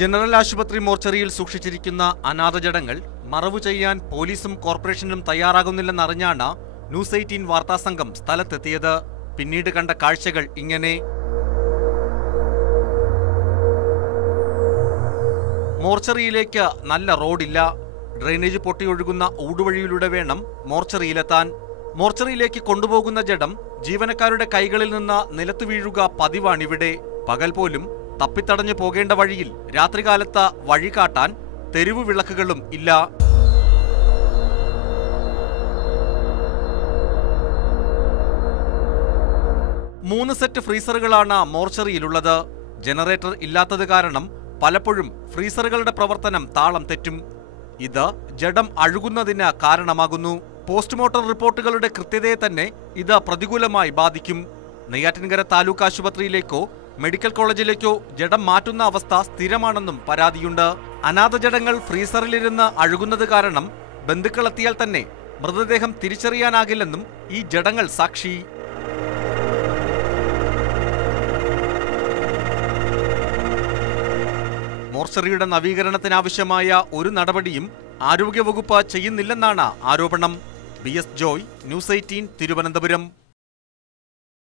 General ആശുപത്രി മോർച്ചറിയിൽ സൂക്ഷിച്ചിരിക്കുന്ന അനാഥജടങ്ങൾ മറവു ചെയ്യാൻ പോലീസും കോർപ്പറേഷനും തയ്യാറാകുന്നില്ലെന്നറിഞ്ഞാണ് ന്യൂസ് എയ്റ്റീൻ വാർത്താസംഘം സ്ഥലത്തെത്തിയത്. പിന്നീട് കണ്ട കാഴ്ചകൾ ഇങ്ങനെ. മോർച്ചറിയിലേക്ക് നല്ല റോഡില്ല. ഡ്രെയിനേജ് പൊട്ടിയൊഴുകുന്ന ഊടുവഴിയിലൂടെ വേണം മോർച്ചറിയിലെത്താൻ. മോർച്ചറിയിലേക്ക് കൊണ്ടുപോകുന്ന ജഡം ജീവനക്കാരുടെ കൈകളിൽ നിന്ന് നിലത്തു വീഴുക പതിവാണിവിടെ. പകൽ പോലും തപ്പിത്തടഞ്ഞു പോകേണ്ട വഴിയിൽ രാത്രികാലത്ത് വഴി കാട്ടാൻ തെരുവു വിളക്കുകളും ഇല്ല. മൂന്ന് സെറ്റ് ഫ്രീസറുകളാണ് മോർച്ചറിയിലുള്ളത്. ജനറേറ്റർ ഇല്ലാത്തത് കാരണം പലപ്പോഴും ഫ്രീസറുകളുടെ പ്രവർത്തനം താളം തെറ്റും. ഇത് ജഡം അഴുകുന്നതിന് കാരണമാകുന്നു. പോസ്റ്റ്മോർട്ടം റിപ്പോർട്ടുകളുടെ കൃത്യതയെ തന്നെ ഇത് പ്രതികൂലമായി ബാധിക്കും. നെയ്യാറ്റിൻകര താലൂക്ക് ആശുപത്രിയിലേക്കോ മെഡിക്കൽ കോളേജിലേക്കോ ജഡം മാറ്റുന്ന അവസ്ഥ സ്ഥിരമാണെന്നും പരാതിയുണ്ട്. അനാഥ ജഡങ്ങൾ ഫ്രീസറിലിരുന്ന് അഴുകുന്നത് കാരണം ബന്ധുക്കളെത്തിയാൽ തന്നെ മൃതദേഹം തിരിച്ചറിയാനാകില്ലെന്നും ഈ ജഡങ്ങൾ സാക്ഷി. മോർച്ചറിയുടെ നവീകരണത്തിനാവശ്യമായ ഒരു നടപടിയും ആരോഗ്യവകുപ്പ് ചെയ്യുന്നില്ലെന്നാണ് ആരോപണം. B S Joy news eighteen Thiruvananthapuram.